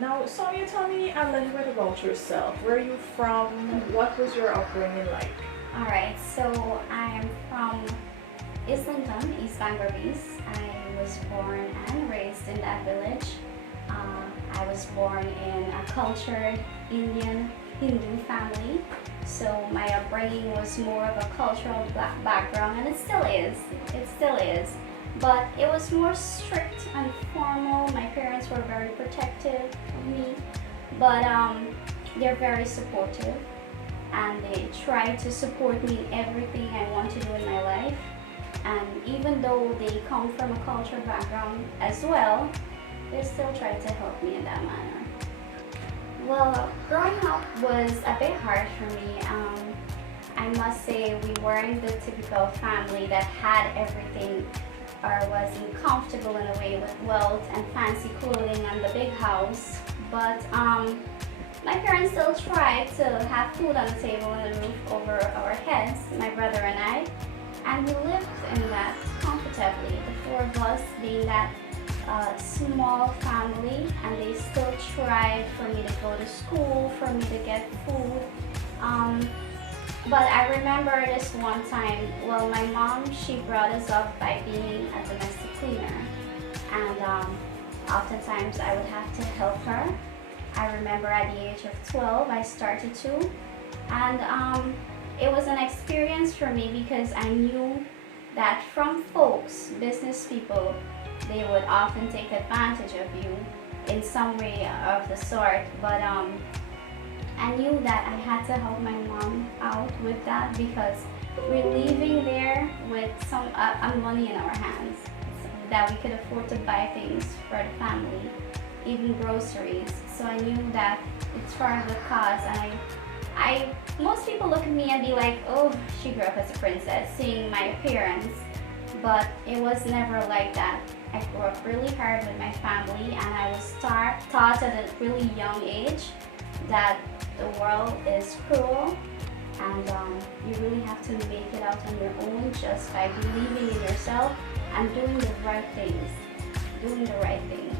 Now, Sonia, tell me a little bit about yourself. Where are you from? What was your upbringing like? Alright, so I am from Islington, East Berbice. I was born and raised in that village. I was born in a cultured Indian Hindu family, so my upbringing was more of a cultural background, and it still is. It still is. But it was more strict and formal. My parents were very protective of me, but they're very supportive, and they try to support me in everything I want to do in my life. And even though they come from a cultural background as well, they still try to help me in that manner. Well, growing up was a bit hard for me. I must say we weren't the typical family that had everything or was comfortable in a way with wealth and fancy clothing and the big house. But my parents still tried to have food on the table and a roof over our heads, my brother and we lived in that comfortably. The four of us being that small family, and they still tried for me to go to school, for me to get food. But I remember this one time, well, my mom, she brought us up by being a domestic cleaner. And oftentimes I would have to help her. I remember at the age of 12, I started to. And it was an experience for me because I knew that from folks, business people, they would often take advantage of you in some way of the sort. But I knew that I had to help my mom out with that because we're leaving there with some money in our hands so that we could afford to buy things for the family, even groceries. So I knew that it's part of the cause, and most people look at me and be like, oh, she grew up as a princess, seeing my appearance. But it was never like that. I grew up really hard with my family, and I was taught at a really young age that the world is cruel, and you really have to make it out on your own just by believing in yourself and doing the right things. Doing the right things.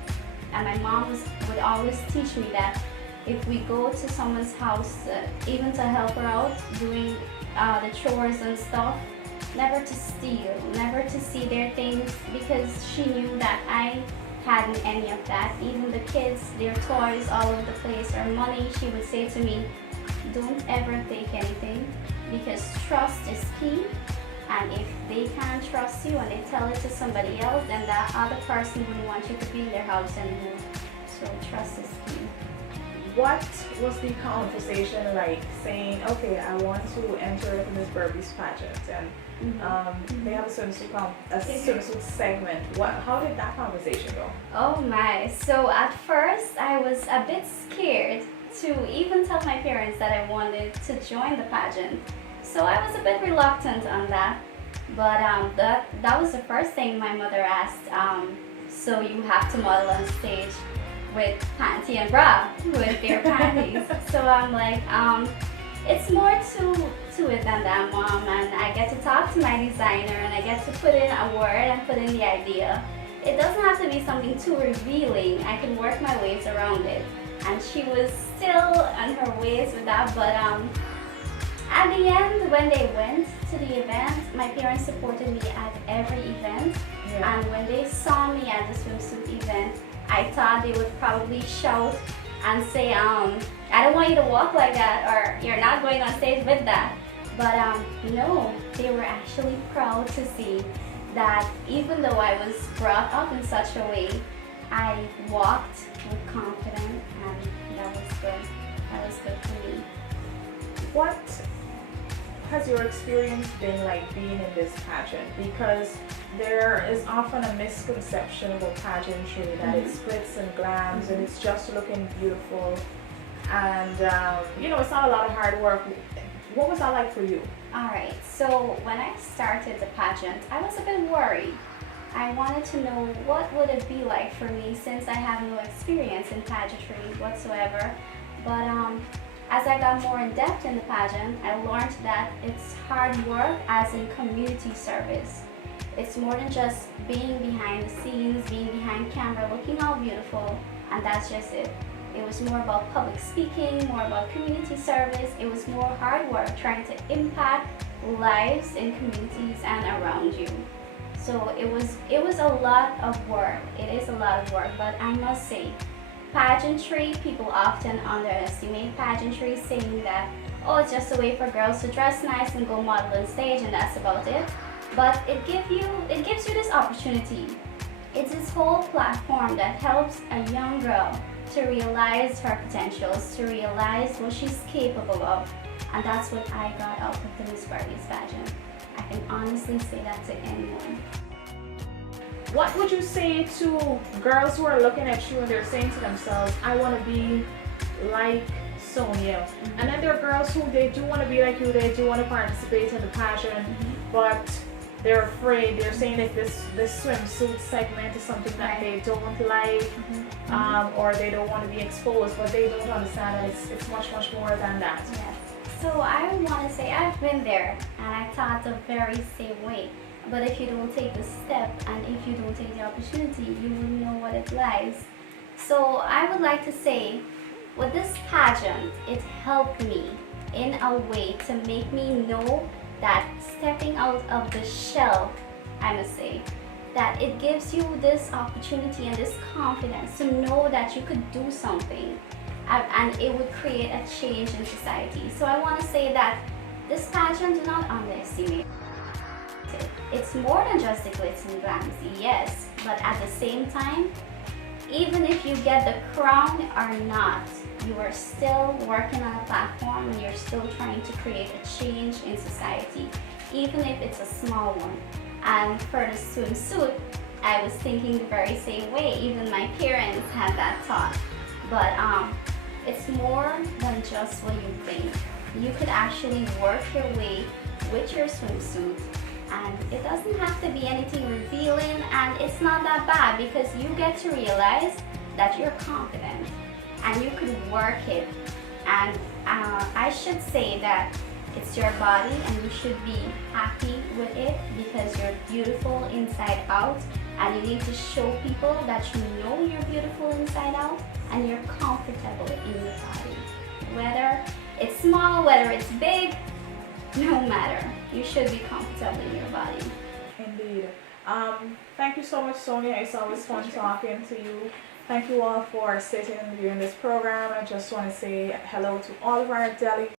And my mom would always teach me that if we go to someone's house, even to help her out doing the chores and stuff, never to steal, never to see their things, because she knew that I hadn't any of that. Even the kids, their toys all over the place, or money, she would say to me, don't ever take anything, because trust is key. And if they can't trust you and they tell it to somebody else, then that other person wouldn't want you to be in their house anymore. So trust is key. What was the conversation like saying, okay, I want to enter the Miss Berbice pageant, and they have a swimsuit segment. How did that conversation go? Oh my, so at first I was a bit scared to even tell my parents that I wanted to join the pageant. So I was a bit reluctant on that. But that was the first thing my mother asked. So you have to model on stage with panty and bra, with bare panties. So I'm like, it's more to it than that, Mom. And I get to talk to my designer, and I get to put in a word and put in the idea. It doesn't have to be something too revealing. I can work my ways around it. And she was still on her ways with that, but at the end, when they went to the event, my parents supported me at every event. Yeah. And when they saw me at the swimsuit event, I thought they would probably shout and say, I don't want you to walk like that, or you're not going on stage with that. But no, they were actually proud to see that even though I was brought up in such a way, I walked with confidence, and that was good. That was good for me. What has your experience been like being in this pageant? Because there is often a misconception about pageantry that it's glitz and glams and it's just looking beautiful, and it's not a lot of hard work. What was that like for you? Alright, so when I started the pageant, I was a bit worried. I wanted to know what would it be like for me, since I have no experience in pageantry whatsoever. But as I got more in depth in the pageant, I learned that it's hard work as in community service. It's more than just being behind the scenes, being behind camera, looking all beautiful, and that's just it. It was more about public speaking, more about community service. It was more hard work trying to impact lives in communities and around you. So it was a lot of work. It is a lot of work, but I must say, pageantry, people often underestimate pageantry, saying that, oh, it's just a way for girls to dress nice and go model on stage and that's about it. But it gives you this opportunity. It's this whole platform that helps a young girl to realize her potentials, to realize what she's capable of. And that's what I got out of the Miss Berbice pageant. I can honestly say that to anyone. What would you say to girls who are looking at you and they're saying to themselves, I want to be like Sonia? And then there are girls who they do want to be like you, they do want to participate in the pageant, but they're afraid. They're saying that this swimsuit segment is something that they don't like, or they don't want to be exposed, but they don't understand that it's much more than that. Yes. So I want to say I've been there and I thought the very same way. But if you don't take the step and if you don't take the opportunity, you wouldn't know what it lies. So I would like to say, with this pageant, it helped me in a way to make me know that stepping out of the shell, I must say, that it gives you this opportunity and this confidence to know that you could do something and it would create a change in society. So I want to say that this pageant, do not underestimate it. It's more than just the glitz and glams, yes, but at the same time, even if you get the crown or not, you are still working on a platform and you're still trying to create a change in society, even if it's a small one. And for the swimsuit, I was thinking the very same way. Even my parents had that thought. But it's more than just what you think. You could actually work your way with your swimsuit, and it doesn't have to be anything revealing, and it's not that bad because you get to realize that you're confident and you could work it. And I should say that it's your body and you should be happy with it because you're beautiful inside out, and you need to show people that you know you're beautiful inside out and you're comfortable in your body. Whether it's small, whether it's big, no matter. You should be comfortable in your body. Indeed. Thank you so much, Sonia. It's always fun talking to you. Thank you all for sitting and viewing this program. I just want to say hello to all of our